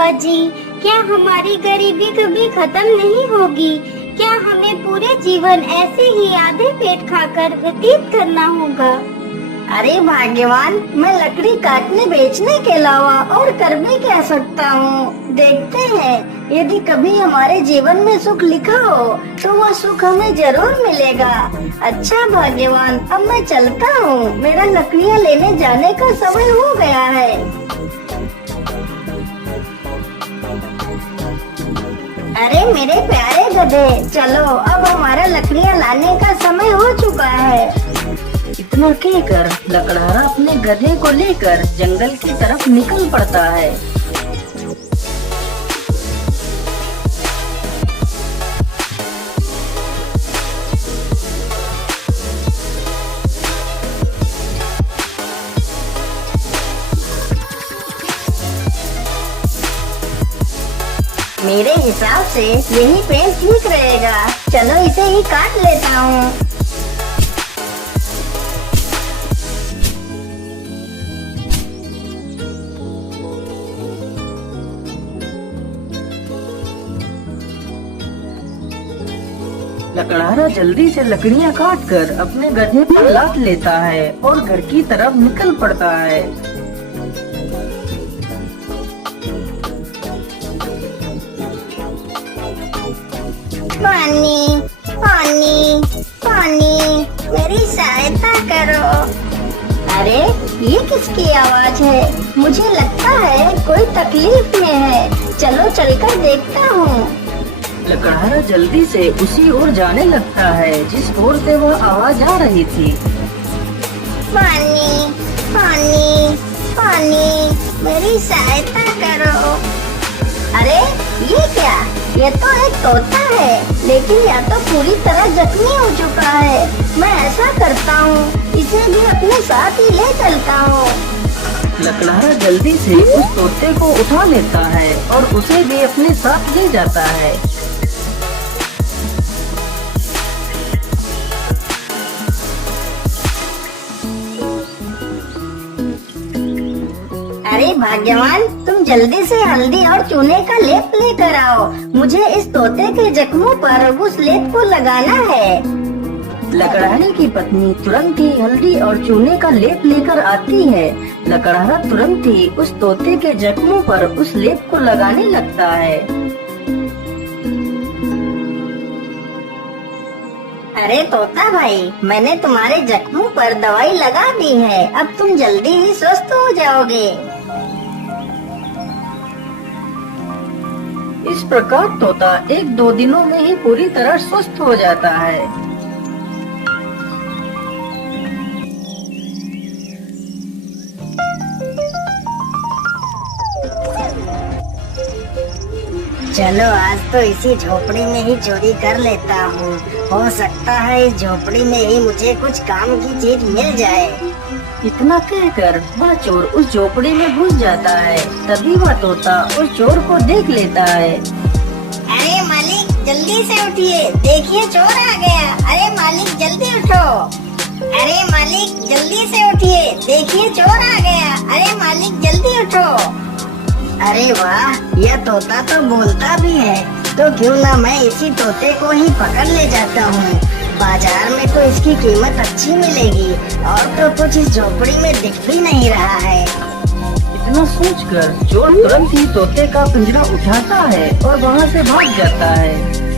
अजी, क्या हमारी गरीबी कभी खत्म नहीं होगी? क्या हमें पूरे जीवन ऐसे ही आधे पेट खाकर व्यतीत करना होगा? अरे भाग्यवान, मैं लकड़ी काटने बेचने के अलावा और कर भी क्या सकता हूँ। देखते हैं, यदि कभी हमारे जीवन में सुख लिखा हो तो वह सुख हमें जरूर मिलेगा। अच्छा भाग्यवान, अब मैं चलता हूँ, मेरा लकड़ियाँ लेने जाने का समय हो गया है। अरे मेरे प्यारे गधे, चलो, अब हमारा लकड़ियाँ लाने का समय हो चुका है। इतना कहकर लकड़हारा अपने गधे को लेकर जंगल की तरफ निकल पड़ता है। मेरे हिसाब से यही पेड़ ठीक रहेगा। चलो इसे ही काट लेता हूँ। लकड़हारा जल्दी से लकड़ियां काटकर अपने गधे पर लाद लेता है और घर की तरफ निकल पड़ता है। पानी पानी पानी, मेरी सहायता करो। अरे ये किसकी आवाज है? मुझे लगता है कोई तकलीफ में है। चलो चलकर देखता हूँ। लकड़हारा जल्दी से उसी ओर जाने लगता है जिस ओर से वह आवाज आ रही थी। पानी पानी पानी, मेरी सहायता करो। अरे ये क्या? ये तो एक तोता है, लेकिन यह तो पूरी तरह जख्मी हो चुका है। मैं ऐसा करता हूँ, इसे भी अपने साथ ही ले चलता हूँ। लकड़हारा जल्दी से उस तोते को उठा लेता है और उसे भी अपने साथ ले जाता है। अरे भाग्यवान, तुम जल्दी से हल्दी और चूने का लेप लेकर आओ। मुझे इस तोते के जख्मों पर उस लेप को लगाना है। लकड़हारे की पत्नी तुरंत ही हल्दी और चूने का लेप लेकर आती है। लकड़हारा तुरंत ही उस तोते के जख्मों पर उस लेप को लगाने लगता है। अरे तोता भाई, मैंने तुम्हारे जख्मों पर दवाई लगा दी है। अब तुम जल्दी ही स्वस्थ हो जाओगे। इस प्रकार तोता 1-2 दिनों में ही पूरी तरह स्वस्थ हो जाता है। चलो आज तो इसी झोपड़ी में ही चोरी कर लेता हूँ। हो सकता है इस झोपड़ी में ही मुझे कुछ काम की चीज मिल जाए। इतना कहकर वह चोर उस झोपड़ी में घुस जाता है। तभी वह तोता उस चोर को देख लेता है। अरे मालिक, जल्दी से उठिए, देखिए चोर आ गया। अरे मालिक जल्दी उठो। अरे मालिक जल्दी से उठिए, देखिए चोर आ गया। अरे मालिक जल्दी उठो। अरे वाह, यह तोता तो बोलता भी है। तो क्यों ना मैं इसी तोते को ही पकड़ ले जाता हूँ। बाजार में तो इसकी कीमत अच्छी मिलेगी और तो कुछ इस झोपड़ी में दिख भी नहीं रहा है। इतना सोचकर चोर तुरंत ही तोते का पिंजरा उठाता है और वहाँ से भाग जाता है।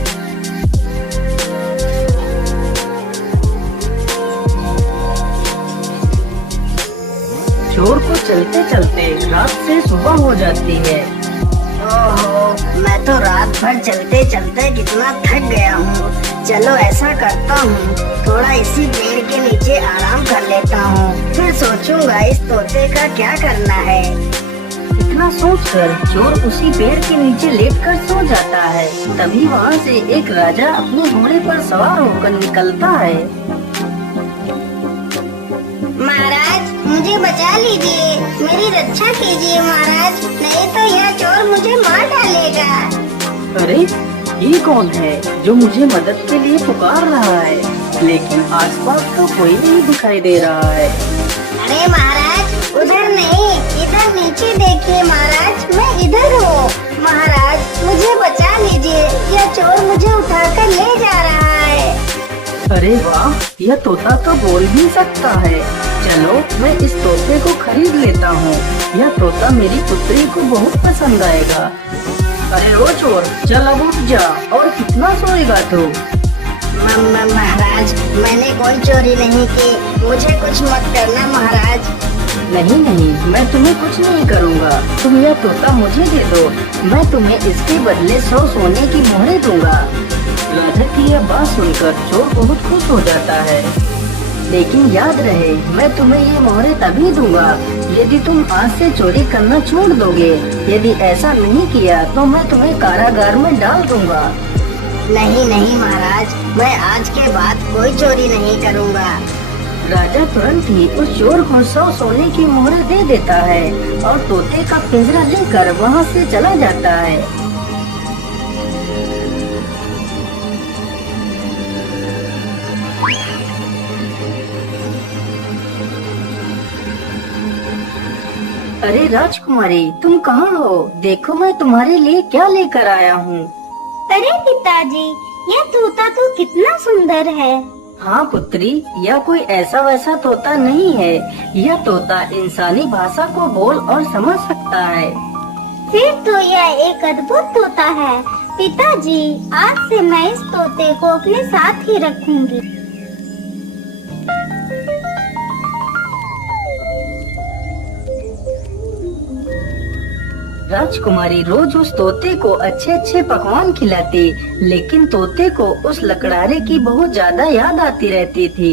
चोर को चलते चलते रात से सुबह हो जाती है। ओहो, मैं तो रात भर चलते चलते कितना थक गया हूँ। चलो ऐसा करता हूँ, थोड़ा इसी पेड़ के नीचे आराम कर लेता हूँ, फिर सोचूंगा इस तोते का क्या करना है। इतना सोचकर चोर उसी पेड़ के नीचे लेटकर सो जाता है। तभी वहाँ से एक राजा अपने घोड़े पर सवार होकर निकलता है। महाराज, मुझे बचा लीजिए, मेरी रक्षा कीजिए महाराज, नहीं तो यह चोर मुझे मार डालेगा। अरे ये कौन है जो मुझे मदद के लिए पुकार रहा है? लेकिन आसपास तो कोई नहीं दिखाई दे रहा है। अरे महाराज, उधर नहीं, इधर नीचे देखिए महाराज, मैं इधर हूँ। उठाकर ले जा रहा है। अरे वाह, यह तोता तो बोल भी सकता है। चलो मैं इस तोते को खरीद लेता हूँ। यह तोता मेरी पुत्री को बहुत पसंद आएगा। अरे ओ चोर, चल अब उठ जा। और कितना सोएगा तू? महाराज, मैंने कोई चोरी नहीं की, मुझे कुछ मत करना महाराज। नहीं नहीं, मैं तुम्हें कुछ नहीं करूँगा। तुम यह तोता मुझे दे दो, मैं तुम्हें इसके बदले 100 सोने की मोहरें दूंगा। राजा की यह बात सुनकर चोर बहुत खुश हो जाता है। लेकिन याद रहे, मैं तुम्हें ये मोहरें तभी दूंगा यदि तुम आज से चोरी करना छोड़ दोगे। यदि ऐसा नहीं किया तो मैं तुम्हें कारागार में डाल दूंगा। नहीं नहीं महाराज, मैं आज के बाद कोई चोरी नहीं करूँगा। राजा तुरंत ही उस चोर को 100 सोने की मोहरें दे देता है और तोते का पिंजरा लेकर वहाँ से चला जाता है। अरे राजकुमारी, तुम कहाँ हो? देखो मैं तुम्हारे लिए क्या लेकर आया हूँ। अरे पिताजी, यह तोता तो कितना सुंदर है। हाँ पुत्री, यह कोई ऐसा वैसा तोता नहीं है। यह तोता इंसानी भाषा को बोल और समझ सकता है। फिर तो यह एक अद्भुत तोता है। पिताजी, आज से मैं इस तोते को अपने साथ ही रखूंगी। राजकुमारी रोज उस तोते को अच्छे अच्छे पकवान खिलाती, लेकिन तोते को उस लकड़ारे की बहुत ज्यादा याद आती रहती थी।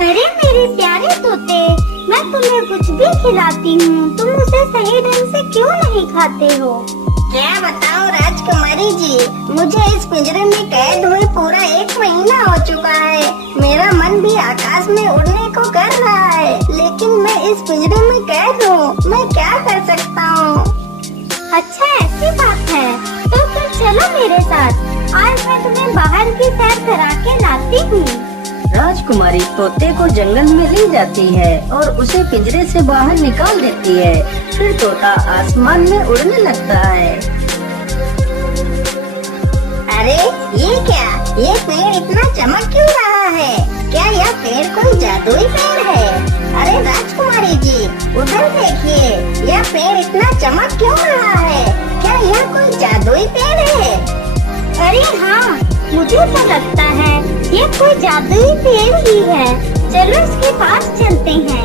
अरे मेरे प्यारे तोते, मैं तुम्हें कुछ भी खिलाती हूँ, तुम उसे सही ढंग से क्यों नहीं खाते हो? क्या बताऊँ राजकुमारी जी, मुझे इस पिंजरे में कैद हुए पूरा 1 महीना हो चुका है। मेरा मन भी आकाश में उड़ने को कर रहा है, लेकिन मैं इस पिंजरे में कैद हूँ। मैं क्या कर सकता हूँ? अच्छा, ऐसी बात है तो फिर चलो मेरे साथ। आज मैं तुम्हें बाहर की सैर करा के लाती हूँ। राजकुमारी तोते को जंगल में ले जाती है और उसे पिंजरे से बाहर निकाल देती है। फिर तोता आसमान में उड़ने लगता है। अरे ये क्या, ये पेड़ इतना चमक क्यों रहा है? क्या यह पेड़ कोई जादुई पेड़ है? अरे राजकुमारी जी, उधर देखिए, यह पेड़ इतना चमक क्यों रहा है? क्या यह कोई जादुई पेड़ है? अरे हाँ, मुझे तो लगता है ये कोई जादुई पेड़ ही है। चलो इसके पास चलते हैं।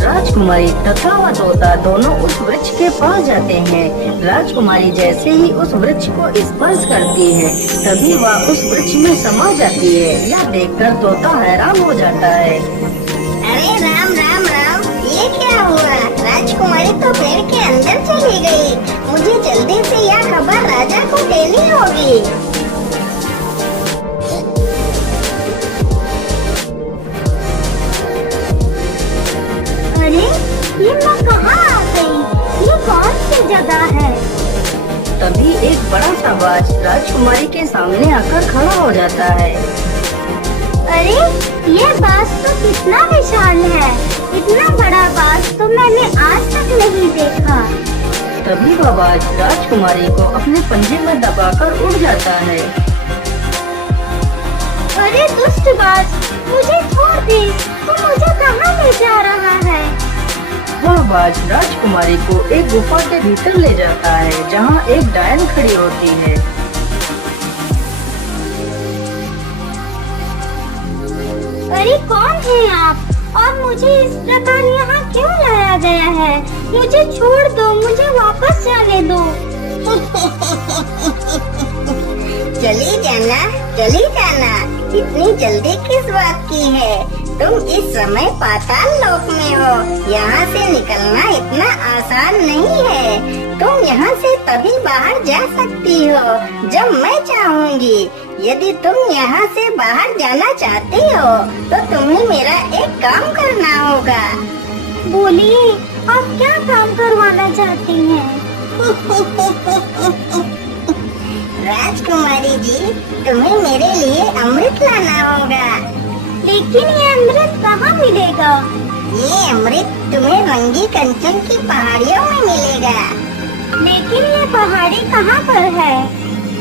राजकुमारी तथा वह तोता दोनों उस वृक्ष के पास जाते हैं। राजकुमारी जैसे ही उस वृक्ष को स्पर्श करती है, तभी वह उस वृक्ष में समा जाती है। यह देखकर तोता हैरान हो जाता है। अरे राम राम राम, ये क्या हुआ? राजकुमारी तो पेड़ के अंदर चली गई। मुझे जल्दी से यह खबर राजा को देनी होगी। अरे ये मैं कहाँ आ गई? ये कौन सी जगह है? तभी एक बड़ा सा बाज राजकुमारी के सामने आकर खड़ा हो जाता है। अरे ये बाज तो कितना विशाल है। इतना बड़ा बाज तो मैंने आज तक नहीं देखा। तभी वह बाज राजकुमारी को अपने पंजे में दबाकर उड़ जाता है। अरे दुष्ट बाज, मुझे छोड़ दे। तू मुझे कहाँ ले जा रहा है? वह बाज राजकुमारी को एक गुफा के भीतर ले जाता है, जहाँ एक डायन खड़ी होती है। अरे कौन है आप? और मुझे इस प्रकार यहाँ क्यों लाया गया है? मुझे छोड़ दो, मुझे वापस जाने दो। चली जाना, चली जाना। इतनी जल्दी किस बात की है? तुम इस समय पाताल लोक में हो। यहाँ से निकलना इतना आसान नहीं है। तुम यहाँ से तभी बाहर जा सकती हो जब मैं चाहूँगी। यदि तुम यहाँ से बाहर जाना चाहती हो तो तुम्हें मेरा एक काम करना होगा। बोलिए, आप क्या काम करवाना चाहती हैं? राजकुमारी जी, तुम्हें मेरे लिए अमृत लाना होगा। लेकिन ये अमृत कहाँ मिलेगा? ये अमृत तुम्हें रंगी कंचन की पहाड़ियों में मिलेगा। लेकिन ये पहाड़ी कहाँ पर है?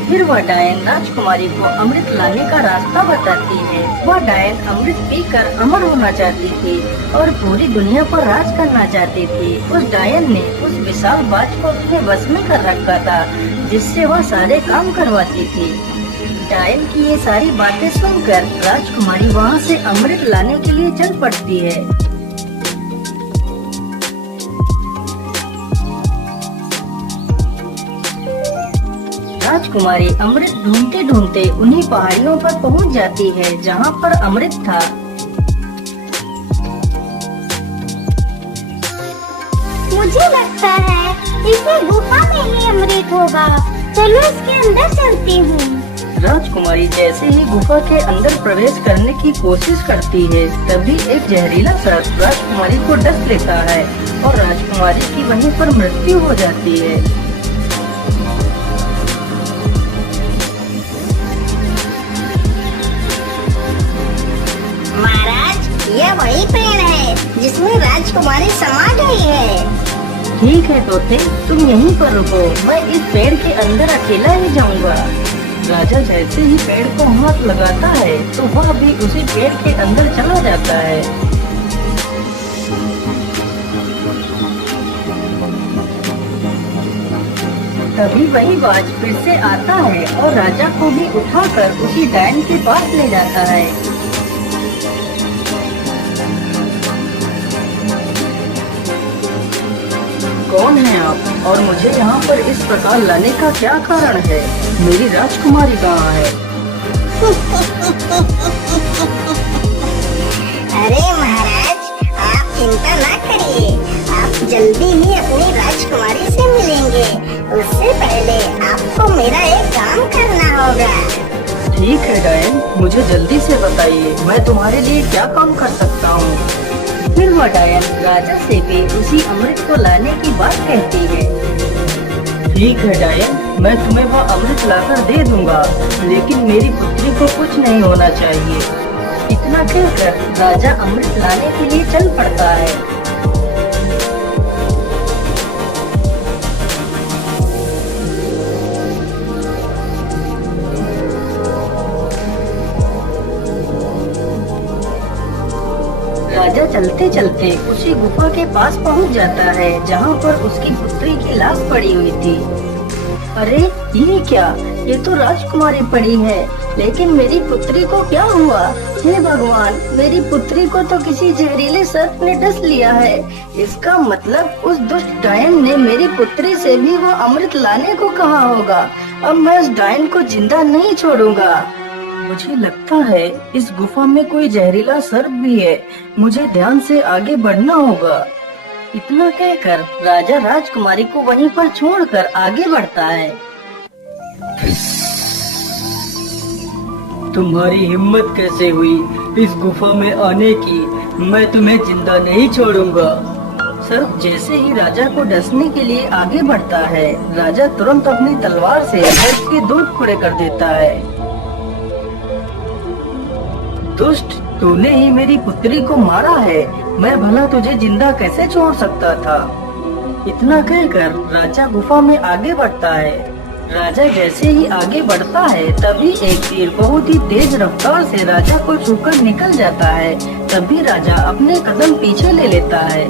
फिर वह डायन राजकुमारी को अमृत लाने का रास्ता बताती है। वह डायन अमृत पीकर अमर होना चाहती थी और पूरी दुनिया पर राज करना चाहती थी। उस डायन ने उस विशाल बाज को अपने बस में कर रखा था, जिससे वह सारे काम करवाती थी। डायन की ये सारी बातें सुनकर राजकुमारी वहाँ से अमृत लाने के लिए चल पड़ती है। राजकुमारी अमृत ढूंढते ढूंढते उन्हीं पहाड़ियों पर पहुंच जाती है जहां पर अमृत था। मुझे लगता है इसी गुफा में ही अमृत होगा। चलो इसके अंदर चलती हूँ। राजकुमारी जैसे ही गुफा के अंदर प्रवेश करने की कोशिश करती है, तभी एक जहरीला सर्प राजकुमारी को डस लेता है और राजकुमारी की वहीं पर मृत्यु हो जाती है। महाराज, यह वही पेड़ है जिसमें राजकुमारी समा गई है। ठीक है तोते, तुम यहीं पर रुको, मैं इस पेड़ के अंदर अकेला ही जाऊंगा। राजा जैसे ही पेड़ को हाथ लगाता है तो वह भी उसी पेड़ के अंदर चला जाता है। तभी वही बाज फिर से आता है और राजा को भी उठाकर उसी डायन के पास ले जाता है। कौन है आप और मुझे यहाँ पर इस प्रकार लाने का क्या कारण है? मेरी राजकुमारी कहाँ है? अरे महाराज, आप चिंता ना करिए, आप जल्दी ही अपनी राजकुमारी से मिलेंगे। उससे पहले आपको मेरा एक काम करना होगा। ठीक है डायन, मुझे जल्दी से बताइए, मैं तुम्हारे लिए क्या काम कर सकता हूँ? फिर वह डायन राजा से भी उसी अमृत को लाने की बात कहती है। ठीक है डायन, मैं तुम्हें वह अमृत लाकर दे दूंगा, लेकिन मेरी पुत्री को कुछ नहीं होना चाहिए। इतना कहकर राजा अमृत लाने के लिए चल पड़ता है। राजा चलते चलते उसी गुफा के पास पहुंच जाता है जहां पर उसकी पुत्री की लाश पड़ी हुई थी। अरे ये क्या, ये तो राजकुमारी पड़ी है, लेकिन मेरी पुत्री को क्या हुआ? हे भगवान, मेरी पुत्री को तो किसी जहरीले सर्प ने डस लिया है। इसका मतलब उस दुष्ट डायन ने मेरी पुत्री से भी वो अमृत लाने को कहा होगा। अब मैं उस डायन को जिंदा नहीं छोड़ूंगा। मुझे लगता है इस गुफा में कोई जहरीला सर्प भी है, मुझे ध्यान से आगे बढ़ना होगा। इतना कहकर राजा राजकुमारी को वहीं पर छोड़कर आगे बढ़ता है। तुम्हारी हिम्मत कैसे हुई इस गुफा में आने की? मैं तुम्हें जिंदा नहीं छोड़ूंगा। सर्प जैसे ही राजा को डसने के लिए आगे बढ़ता है, राजा तुरंत अपनी तलवार से सर्प के 2 टुकड़े कर देता है। दुष्ट, तूने ही मेरी पुत्री को मारा है, मैं भला तुझे जिंदा कैसे छोड़ सकता था? इतना कहकर राजा गुफा में आगे बढ़ता है। राजा जैसे ही आगे बढ़ता है, तभी एक तीर बहुत ही तेज रफ्तार से राजा को छूकर निकल जाता है। तभी राजा अपने कदम पीछे ले लेता है।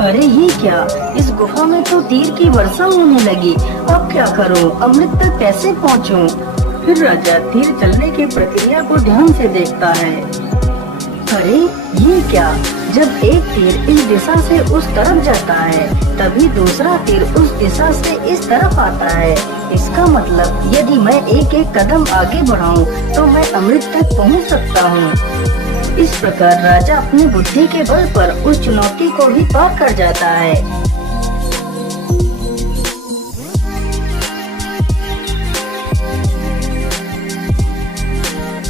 अरे ये क्या, इस गुफा में तो तीर की वर्षा होने लगी। अब क्या करूं? अमृत तक कैसे पहुंचूं? फिर राजा तीर चलने की प्रक्रिया को ध्यान से देखता है। अरे ये क्या, जब एक तीर इस दिशा से उस तरफ जाता है, तभी दूसरा तीर उस दिशा से इस तरफ आता है। इसका मतलब यदि मैं एक एक कदम आगे बढ़ाऊं, तो मैं अमृत तक पहुंच सकता हूं। इस प्रकार राजा अपनी बुद्धि के बल पर उस चुनौती को भी पार कर जाता है।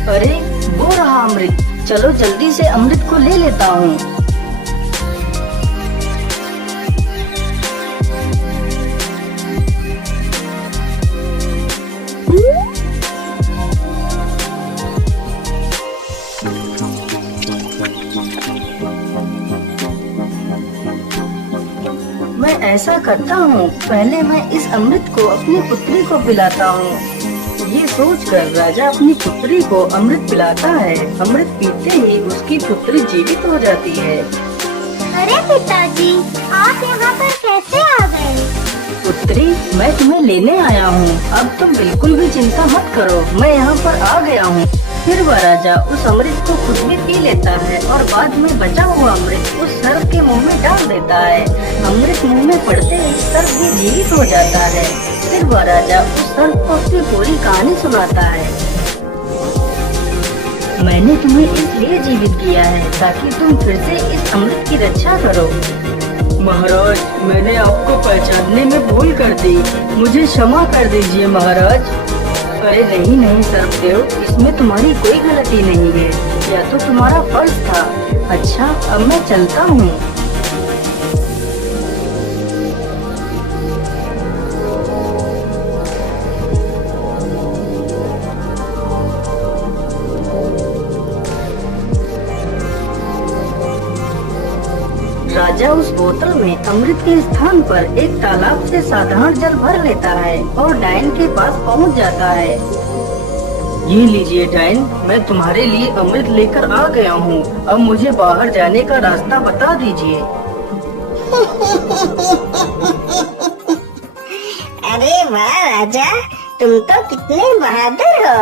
अरे वो रहा अमृत, चलो जल्दी से अमृत को ले लेता हूँ। मैं ऐसा करता हूँ, पहले मैं इस अमृत को अपनी पुत्री को पिलाता हूँ। ये सोचकर राजा अपनी पुत्री को अमृत पिलाता है। अमृत पीते ही उसकी पुत्री जीवित हो जाती है। अरे पिताजी, आप यहाँ पर कैसे आ गए? पुत्री, मैं तुम्हें लेने आया हूँ। अब तुम बिल्कुल भी चिंता मत करो, मैं यहाँ पर आ गया हूँ। फिर वह राजा उस अमृत को खुद भी पी लेता है और बाद में बचा हुआ अमृत उस सर्प के मुंह में डाल देता है। अमृत मुंह में पड़ते ही सर्प भी जीवित हो जाता है। फिर वह राजा उस सर्प को अपनी पूरी कहानी सुनाता है। मैंने तुम्हें इसलिए जीवित किया है ताकि तुम फिर से इस अमृत की रक्षा करो। महाराज, मैंने आपको पहचानने में भूल कर दी, मुझे क्षमा कर दीजिए महाराज। अरे नहीं नहीं सर्पदेव, इसमें तुम्हारी कोई गलती नहीं है, यह तो तुम्हारा फर्ज था। अच्छा, अब मैं चलता हूँ। राजा उस बोतल में अमृत के स्थान पर एक तालाब से साधारण जल भर लेता है और डायन के पास पहुंच जाता है। ये लीजिए डायन, मैं तुम्हारे लिए अमृत लेकर आ गया हूँ। अब मुझे बाहर जाने का रास्ता बता दीजिए। अरे वाह राजा, तुम तो कितने बहादुर हो।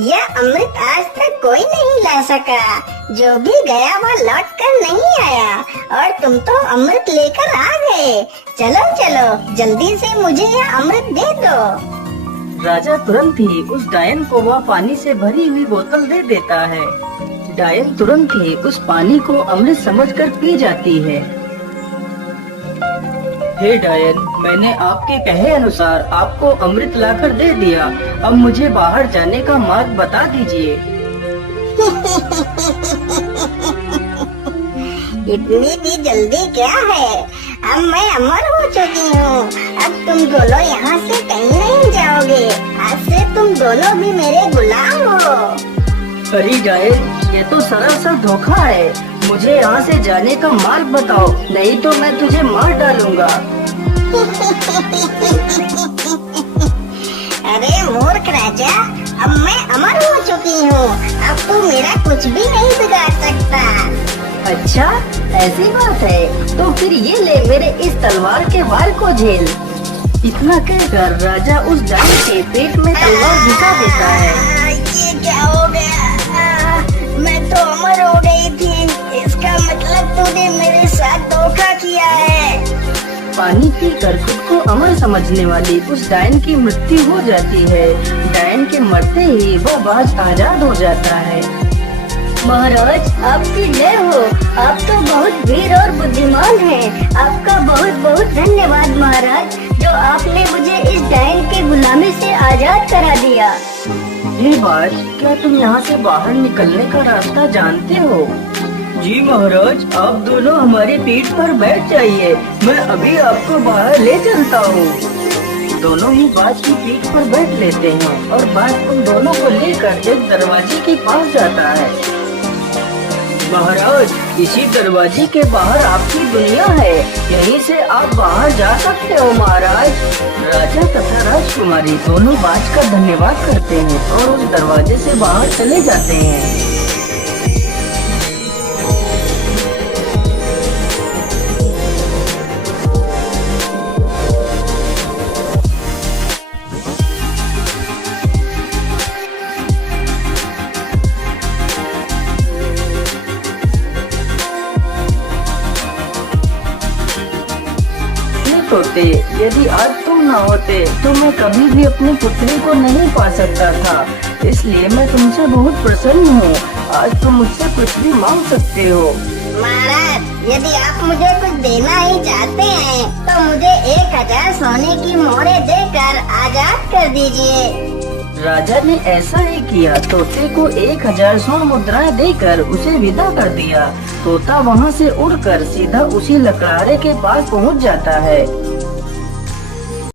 यह अमृत आज तक कोई नहीं ला सका। जो भी गया वो लौट कर नहीं आया और तुम तो अमृत लेकर आ गए। चलो चलो, जल्दी से मुझे यह अमृत दे दो। राजा तुरंत ही उस डायन को वह पानी से भरी हुई बोतल दे देता है। डायन तुरंत ही उस पानी को अमृत समझकर पी जाती है। हे डायन, मैंने आपके कहे अनुसार आपको अमृत लाकर दे दिया। अब मुझे बाहर जाने का मार्ग बता दीजिए। इतनी भी जल्दी क्या है? अब मैं अमर हो चुकी हूँ। अब तुम दोनों यहाँ से कहीं नहीं जाओगे। आज से तुम दोनों भी मेरे गुलाम हो। अरे डायन, ये तो सरासर धोखा है। मुझे यहाँ से जाने का मार्ग बताओ, नहीं तो मैं तुझे मार डालूंगा। अरे मूर्ख राजा, अब मैं अमर हो चुकी हूँ। अब तू मेरा कुछ भी नहीं बिगाड़ सकता। अच्छा, ऐसी बात है तो फिर ये ले मेरे इस तलवार के वार को झेल। इतना कहकर राजा उस डायन के पेट में तलवार घुसा देता है। ये क्या हो गया? मैं तो अमर हो गई थी। इसका मतलब तूने मेरे साथ धोखा किया है। पानी पीकर खुद को अमर समझने वाली उस डायन की मृत्यु हो जाती है। डायन के मरते ही वह बाज आजाद हो जाता है। महाराज, आपकी जय हो। आप तो बहुत वीर और बुद्धिमान हैं। आपका बहुत बहुत धन्यवाद महाराज, जो आपने मुझे इस डायन के गुलामी से आजाद करा दिया। ये बात, क्या तुम यहाँ से बाहर निकलने का रास्ता जानते हो? जी महाराज, आप दोनों हमारी पीठ पर बैठ जाइए, मैं अभी आपको बाहर ले चलता हूँ। दोनों ही बाज की पीठ पर बैठ लेते हैं और बाज उन दोनों को लेकर एक दरवाजे के पास जाता है। महाराज, इसी दरवाजे के बाहर आपकी दुनिया है, यहीं से आप बाहर जा सकते हो महाराज। राजा तथा राजकुमारी दोनों बाज का धन्यवाद करते हैं और उस दरवाजे से बाहर चले जाते हैं। होते, यदि आज तुम न होते तो मैं कभी भी अपनी पुत्री को नहीं पा सकता था। इसलिए मैं तुमसे बहुत प्रसन्न हूँ। आज तुम मुझसे कुछ भी मांग सकते हो। महाराज, यदि आप मुझे कुछ देना ही चाहते हैं तो मुझे 1000 सोने की मोहरें देकर आजाद कर दीजिए। राजा ने ऐसा ही किया। तोते को 1000 स्वर्ण मुद्राएं देकर उसे विदा कर दिया। तोता वहाँ से उड़कर सीधा उसी लकड़हारे के पास पहुँच जाता है।